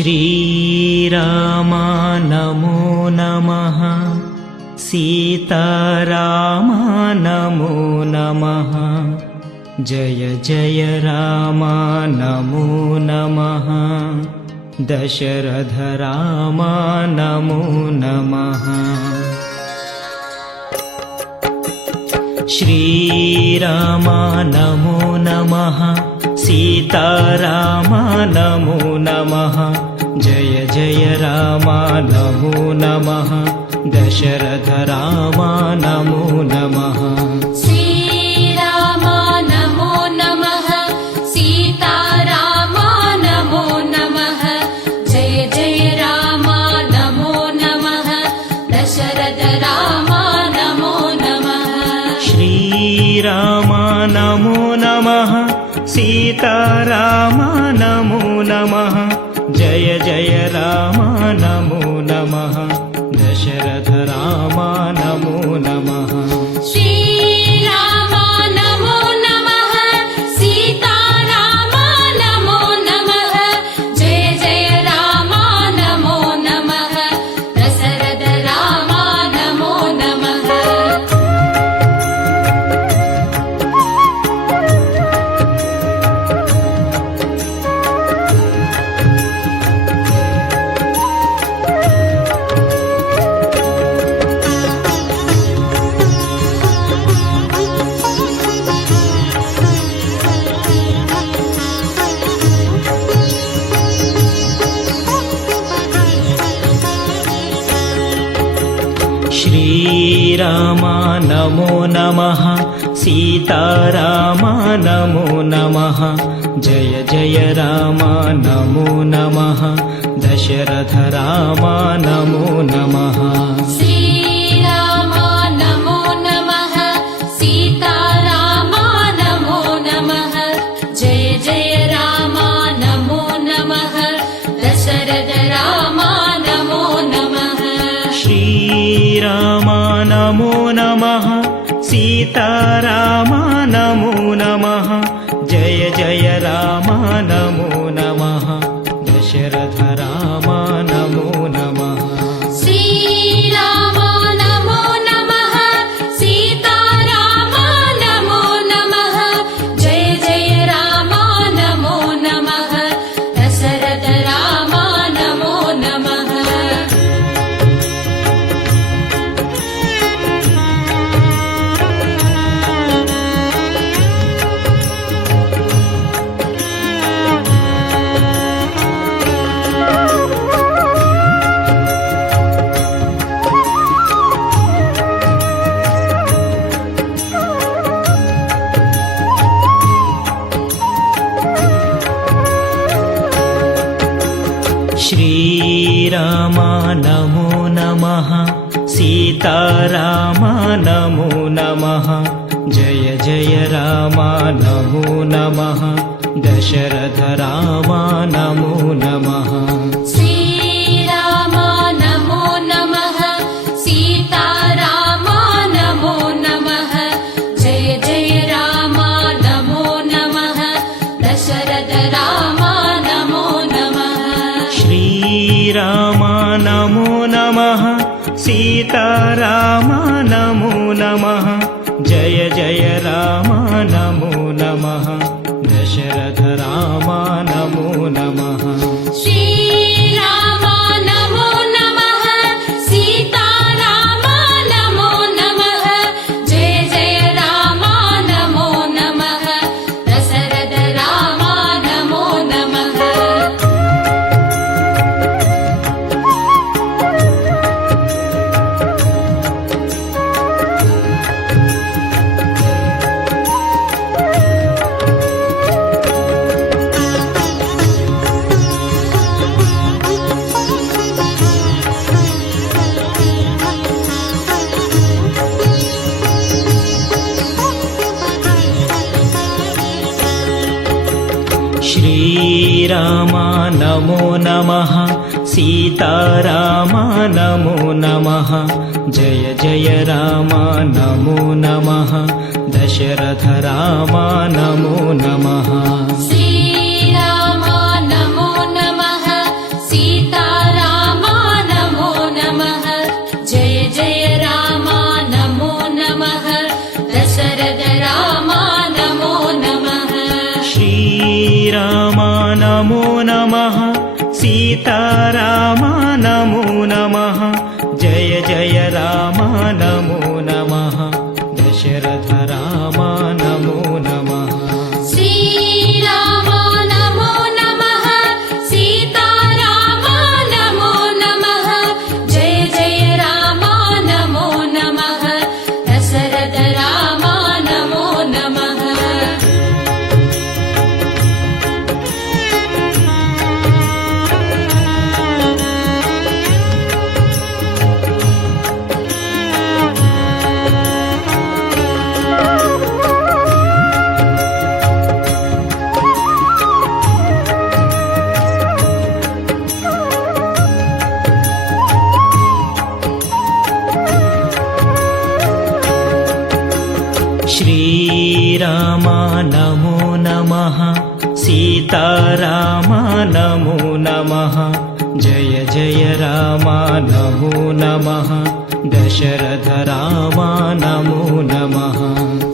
श्रीराम नमो नमः। सीताराम नमो नमः। जय जय राम नमो नमः। दशरथ राम नमो नमः। श्रीराम नमो नमः। सीताराम नमो नमः। जय जय राम नमो नमः। दशरथ राम नमो नमः। श्रीराम नमो नमः। सीताराम नमो नमः। जय जय राम नमो नमः। दशरथ राम नमो नमः। श्रीराम नमो नमः। सीताराम नमो नमः। जय जय राम नमो नमः। दशरथ राम नमो नमः। श्रीराम नमो नमः। सीताराम नमो नमः। जय जय राम नमो नमः। दशरथ राम नमो नमः। श्रीराम नमो नमः। सीताराम नमो नमः। जय जय राम नमो नमः। दशरथ राम नमो नमः। श्रीराम नमो नमः। सीताराम नमो नमः। जय जय राम नमो नमः। दशरथ राम नमो नमः। श्रीराम नमो नमः। सीताराम नमो नमः। जय जय राम नमो नमः। दशरथ राम नमो नमः। श्रीराम नमो नमः। सीताराम नमो नमः। जय जय राम नमो नमः। दशरथ राम नमो नमः। श्रीराम नमो नमः। सीताराम नमो नमः। जय जय राम नमो नमः। दशरथ राम नमो नमः। श्रीराम नमो नमः। सीताराम नमो नमः। जय जय राम नमो नमः। दशरथ राम नमो नमः। श्रीराम नमो नमः। सीताराम नमो नमः। जय जय राम नमो नमः। दशरथ राम नमो नमः। श्रीराम नमो नमः। सीताराम नमो नमः। जय जय राम नमो नमः। दशरथ राम नमो नमः। श्रीराम नमो नमः। सीताराम नमो नमः। जय जय राम नमो नमः। दशरथ राम नमो नमः। श्रीराम नमो नमः। नमो नमः सीताराम नमो नमः जय जय राम नमो नमः दशरथ राम नमो नमः श्रीराम नमो नमः सीताराम नमो नमः जय जय राम नमो नमः दशरथ राम नमो नमः श्रीराम नमो नमः सीताराम नमो नमः जय जय राम नमो नमः दशरथ राम नमो नमः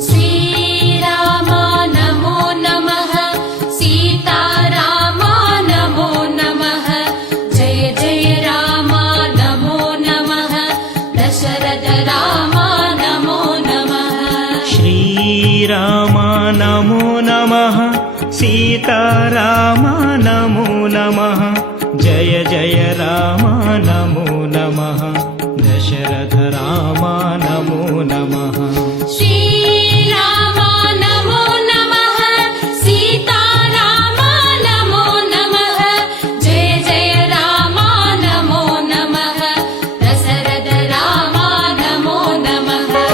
श्रीराम नमो नमः सीताराम नमो नमः जय जय राम नमो नमः दशरथ राम नमो नमः श्रीराम नमो नमः सीताराम नमो नमः जय जय राम नमो नमः दशरथ राम नमो नमः श्रीराम नमो नमः सीताराम नमो नमः जय जय राम नमो नमः दशरथ राम नमो नमः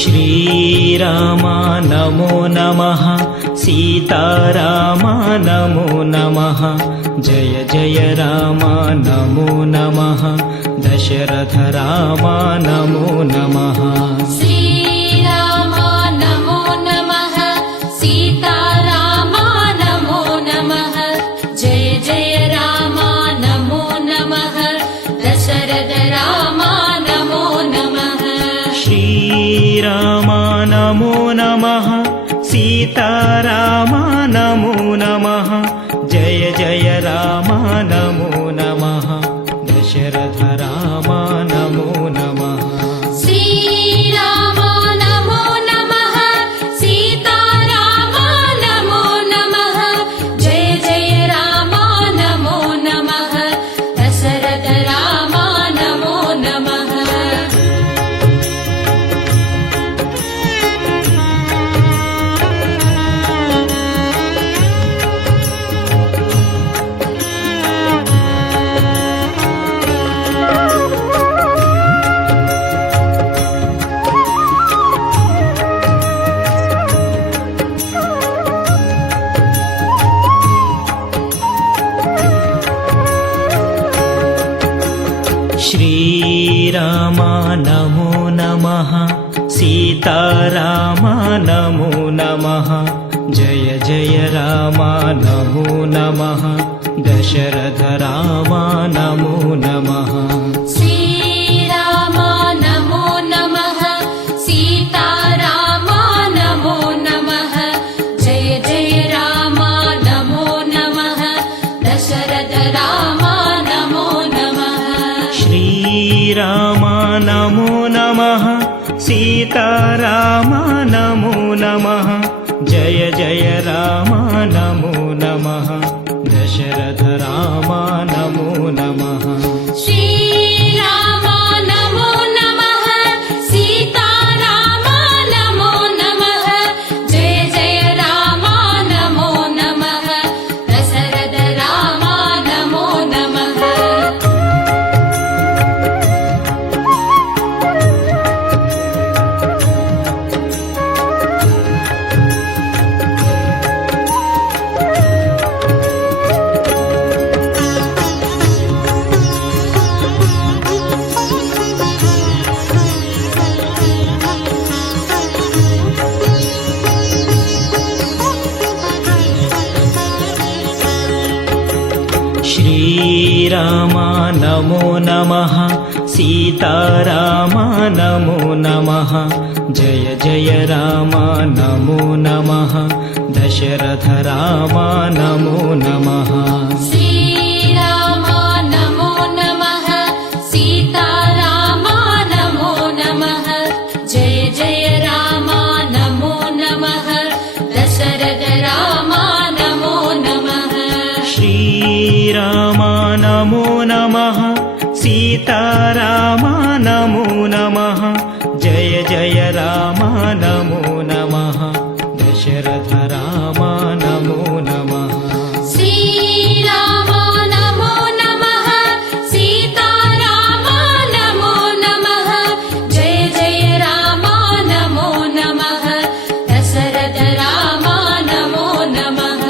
श्रीराम नमो नमः सीताराम नमो नमः जय जय राम नमो नमः दशरथ राम नमो नमः श्रीराम नमो नमः सीताराम नमो नमः जय जय राम नमो नमः दशरथ राम नमो नमः श्रीराम नमो नमः सीताराम नमो नमः जय जय राम नमो नमः दशरथ राम नमो नमः श्रीराम नमो नमः सीताराम नमो नमः जय जय राम नमो नमः दशरथ राम नमो नमः श्रीराम नमो नमः सीताराम नमो नमः जय जय राम नमो नमः दशरथ राम नमो नमः श्रीराम नमो नमः सीताराम नमो नमः जय जय राम नमो नमः दशरथ राम नमो नमः श्रीराम नमो नमः सीताराम नमो नमः जय जय राम नमो नमः दशरथ राम नमो नमः श्रीराम नमो नमः सीताराम नमो नमः जय जय राम नमो नमः दशरथ राम नमो नमः శ్రీరామ నమో నమః సీతారామ నమో నమః జయ జయ రామ నమో నమః దశరథ రామ నమో నమః శ్రీరామ నమో నమః సీతారామ నమో నమః జయ జయ రామ నమో నమః దశరథ రామ నమో నమః శ్రీరామ నమో నమః సీతారామ నమో నమః జయ జయ రామ నమో నమః దశరథ రామ నమో నమః శ్రీరామ నమో నమః సీతారామ నమో నమః జయ జయ రామ నమో నమః దశరథ రామ నమో నమః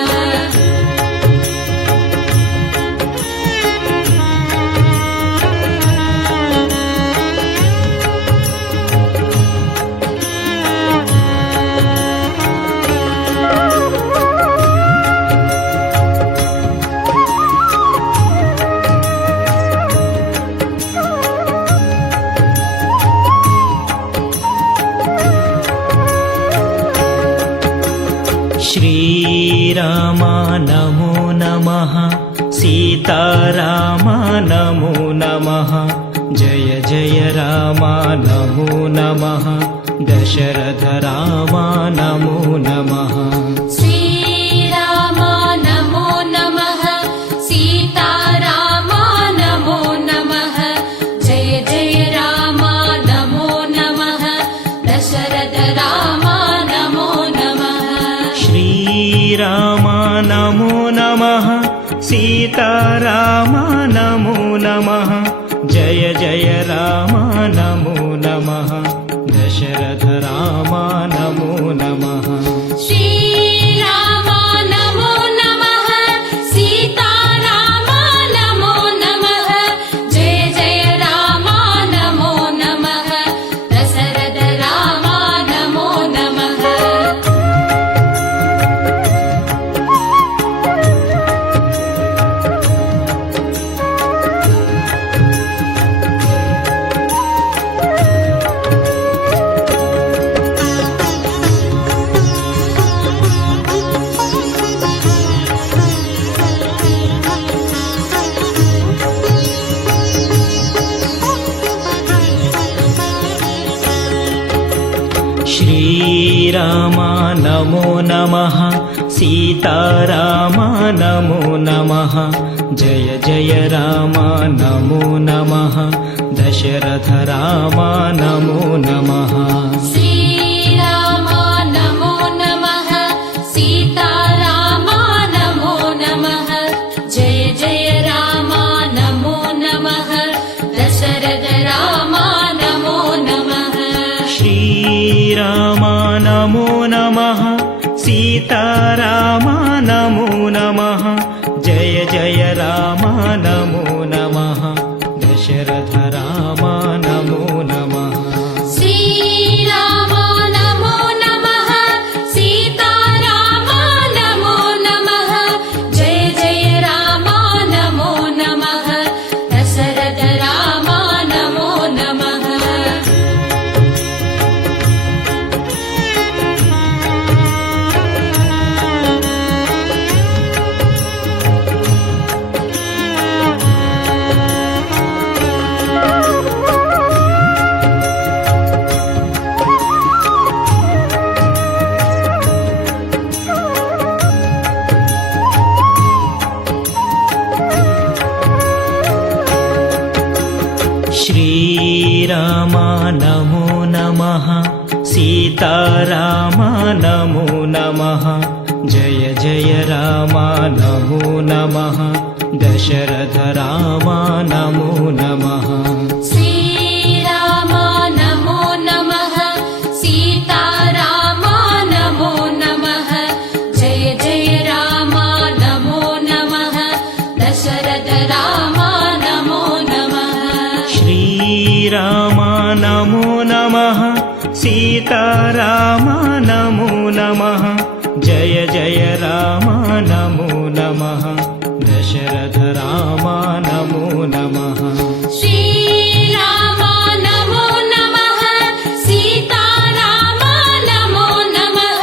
శ్రీరామ నమో నమః సీతారామ నమో నమః జయ జయ రామ నమో నమః దశరథ రామ నమో నమః శ్రీరామ నమో నమః సీతారామ నమో నమః జయ జయ రామ నమో నమః దశరథ రామ నమో నమః శ్రీరామ నమో నమః సీతారామ నమో నమః జయ జయ రామ నమో నమః దశరథ రామ నమో నమః శ్రీరామ నమో నమః సీతారామ నమో నమః జయ జయ రామ నమో నమః దశరథ రామ నమో నమః శ్రీరామ నమో నమః సీతారామ నమో నమః జయ జయ రామ నమో నమః దశరథ రామ నమో నమః శ్రీరామ నమో నమః సీతారామ నమో నమః జయ జయ రామ నమో నమః దశరథ రామ నమో నమః శ్రీరామ నమో నమః సీతారామ నమో నమః జయ జయ రామ నమో నమః దశరథ రామ నమో నమః శ్రీరామ నమో నమః సీతారామ నమో నమః జయ జయ రామ నమో నమః దశరథ రామ నమో నమః శ్రీరామ నమో నమః సీతారామ నమో నమః జయ జయ రామ నమో నమః దశరథ రామ నమో నమః శ్రీరామ నమో నమః సీతారామ నమో నమః జయ జయ రామ నమో నమః దశరథ రామ నమో నమః శ్రీరామ నమో నమః సీతారామ నమో నమః జయ జయ రామ నమో నమః దశరథ दशरथ रामा नमो नमः श्रीरामा नमो नमः सीतारामा नमो नमः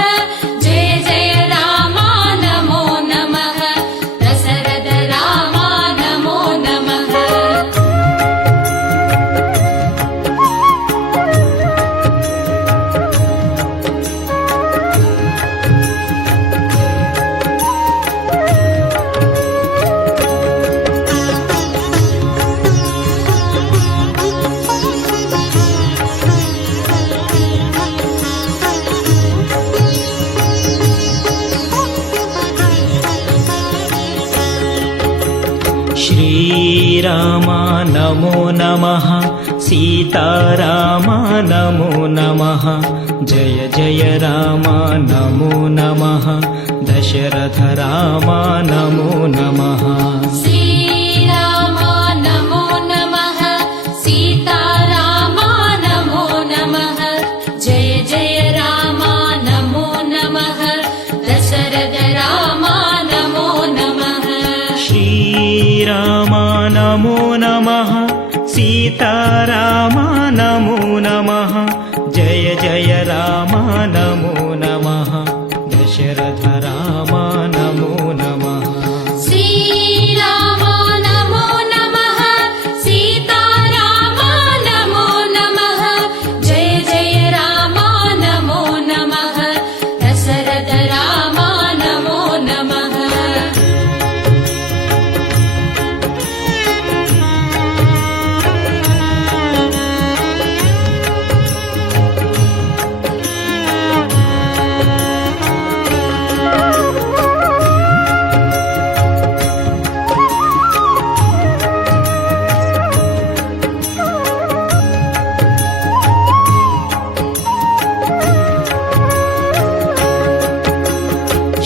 जय जय रामा नमो नमः दशरथ रामा नमो नमः श्रीरामा नमो नमः सीतारामा नमो नमः जय जय रामा नमो नमः दशरथ रामा नमो नमः श्रीरामा नमो नमः सीतारामा नमो नमः जय जय रामा नमो नमः दशरथ रामा नमो नमः श्रीरामा नमो नमः सीतारामा नमो नमः जय जय रामा नमो नमः दशरथ रामा नमो नमः श्रीरामा नमो नमः सीतारामा नमो नमः जय जय रामा नमो नमः दशरथ रामा नमो नमः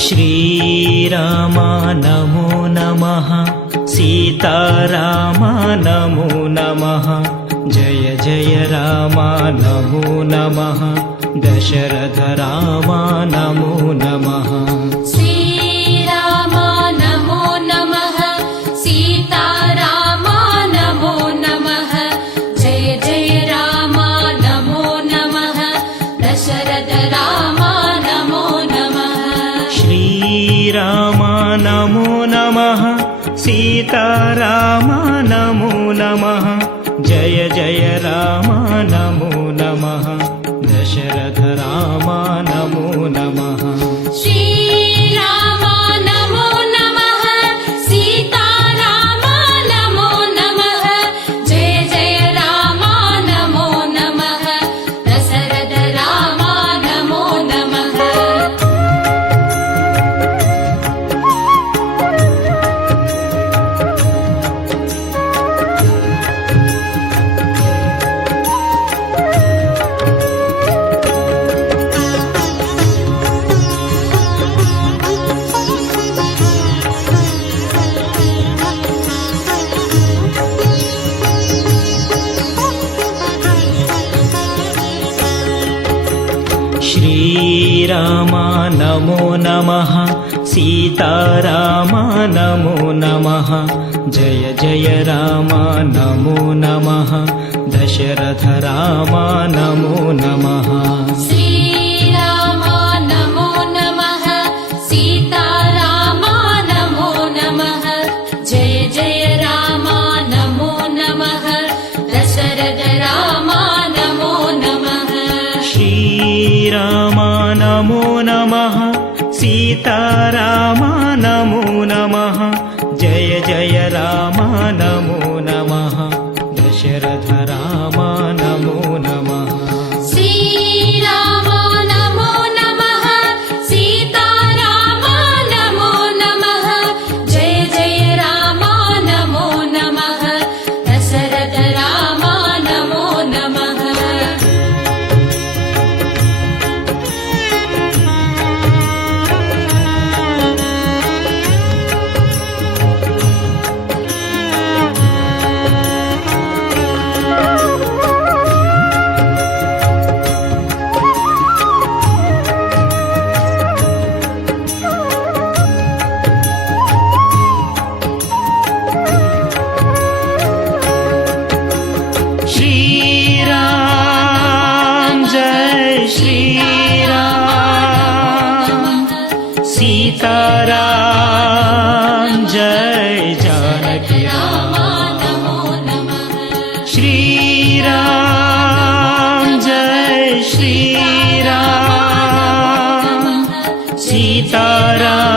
श्रीरामा नमो नमः सीतारामा नमो नमः जय जय रामा नमो नमः दशरथ रामा नमो नमः श्रीरामा नमो नमः सीतारामा नमो नमः जय जय रामा नमो नमः दशरथ रामा नमो नमः श्रीरामा नमो नमः सीतारामा नमो नमः जय जय रामा नमो नमः दशरथ रामा नमो नमः श्रीरामा नमो नमः सीतारामा नमो नमः जय जय रामा नमो नमः दशरथ रामा नमो नमः श्रीरामा नमो नमः सीतारामा नमो नमः जय जय रामा नमो नमः दशरथ रामा नमो नमः श्रीरामा नमो नमः सीतारामा नमो नमः जय जय रामा नमो नमः दशरथ रामा नमो नमः श्रीरामा नमो नमः सीतारामा नमो नमः जय जय रामा नमो नमः दशरथ रामा नमो नमः श्रीरामा नमो नमः सीतारामा नमो नमः जय जय रामा नमो नमः दशरथ रामा नमो नमः सीताराम जय जानकी राम नमो नमः श्रीराम जय श्रीराम सीताराम